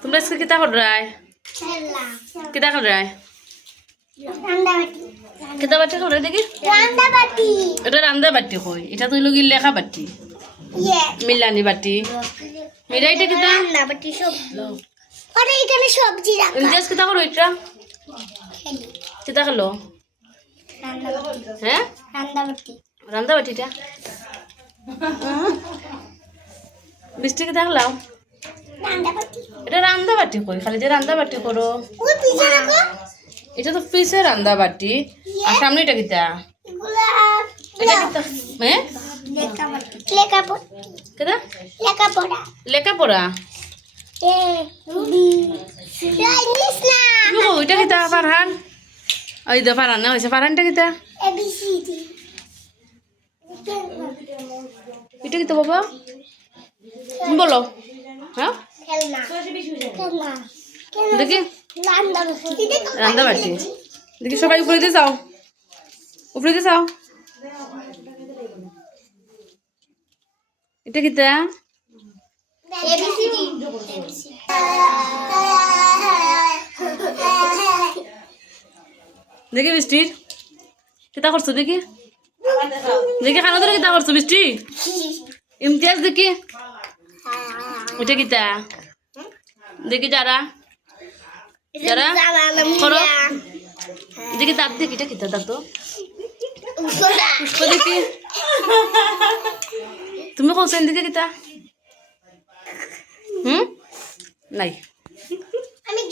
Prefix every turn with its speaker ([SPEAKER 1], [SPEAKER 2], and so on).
[SPEAKER 1] তোমরা আজকে কিতা করায় কিতা করায় কিতা বাটি করে দেখি? এটা রান্দা বাটি কই। এটা তো লগি লেখা বাটি। মিলানি বাটি। মিলা এটা কিতা?
[SPEAKER 2] সবজি রাখা
[SPEAKER 1] ইমতিয়াজ কিতা করো এটা কিতা হ্যাঁ?
[SPEAKER 2] রান্নাবাটি
[SPEAKER 1] রান্দা বাটিটা? বৃষ্টি কিতা খেলাও
[SPEAKER 2] রান্নাবাটি
[SPEAKER 1] এটা রান্দা বাটি কই? খালি যে রান্দা বাটি করো? এটা তো পিসে রান্দা বাটি আর সামনে এটা কিতা
[SPEAKER 2] এগুলা
[SPEAKER 1] এটা কিতা হ্যাঁ?
[SPEAKER 2] লেখাপড়া।
[SPEAKER 1] কিতা ফারহান? ওই দে ফারহান না হয়েছে ফারহানটা কিতা
[SPEAKER 2] এ বি সি ডি।
[SPEAKER 1] এটা কিতা বাবা? বলো। হ্যাঁ? দেখি। দেখি সবাই উপরে দিয়ে যাও। উপরে দিয়ে যাও। এটা কিতা দেখি বৃষ্টির কিতা করছ দেখি? দেখি খানা ধরে কিতা করছ বৃষ্টি ইমতিয়াজ দেখি। এটা কিতা দেখি যারা যারা করো দেখি দাঁত দেখি এটা কিতা দাঁত তো পুষ্প দেখি তুমি কোন দেখি কিতা হুম নাই
[SPEAKER 2] আমি